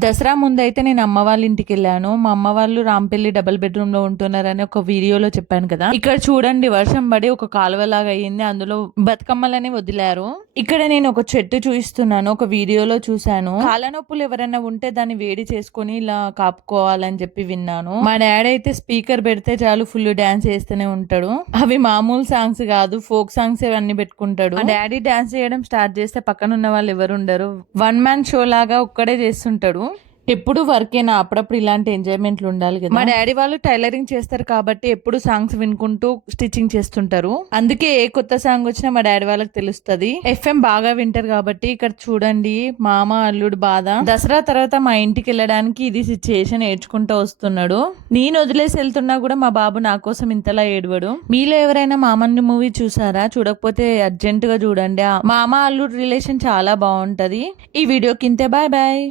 దసరా ముందైతే నేను అమ్మ వాళ్ళ ఇంటికి వెళ్ళాను. మా అమ్మ వాళ్ళు రాంపల్లి డబుల్ బెడ్రూమ్ లో ఉంటున్నారని ఒక వీడియోలో చెప్పాను కదా. ఇక్కడ చూడండి వర్షం పడి ఒక కాలువలాగా అయ్యింది, అందులో బతుకమ్మలని వదిలారు. ఇక్కడ నేను ఒక చెట్టు చూపిస్తున్నాను, ఒక వీడియోలో చూశాను. కాళ్ళ నొప్పులు ఎవరైనా ఉంటే దాన్ని వేడి చేసుకుని ఇలా కాపుకోవాలని చెప్పి విన్నాను. మా డాడీ అయితే స్పీకర్ పెడితే చాలు ఫుల్ డాన్స్ చేస్తూనే ఉంటాడు. అవి మామూలు సాంగ్స్ కాదు, ఫోక్ సాంగ్స్ ఇవన్నీ పెట్టుకుంటాడు. మా డాడీ డాన్స్ చేయడం స్టార్ట్ చేస్తే పక్కన ఉన్న వాళ్ళు ఎవరు ఉండరు, వన్ మ్యాన్ షో లాగా ఒక్కడే చేస్తుంటాడు. ఎప్పుడు వర్కేనా, అప్పుడప్పుడు ఇలాంటి ఎంజాయ్మెంట్లు ఉండాలి కదా. మా డాడీ వాళ్ళు టైలరింగ్ చేస్తారు కాబట్టి ఎప్పుడు సాంగ్స్ వినుకుంటూ స్టిచ్చింగ్ చేస్తుంటారు. అందుకే ఏ కొత్త సాంగ్ వచ్చినా మా డాడీ వాళ్ళకి తెలుస్తుంది. ఎఫ్ఎం బాగా వింటారు కాబట్టి. ఇక్కడ చూడండి మామ అల్లుడు బాధ. దసరా తర్వాత మా ఇంటికి వెళ్ళడానికి ఇది సిచ్యుయేషన్, ఏడ్చుకుంటూ వస్తున్నాడు. నేను వదిలేసి వెళ్తున్నా కూడా మా బాబు నా కోసం ఇంతలా ఏడవడు. మీలో ఎవరైనా మామన్ని మూవీ చూసారా? చూడకపోతే అర్జెంట్ గా చూడండి. మామ అల్లుడు రిలేషన్ చాలా బాగుంటది. ఈ వీడియోకి ఇంతే, బాయ్ బాయ్.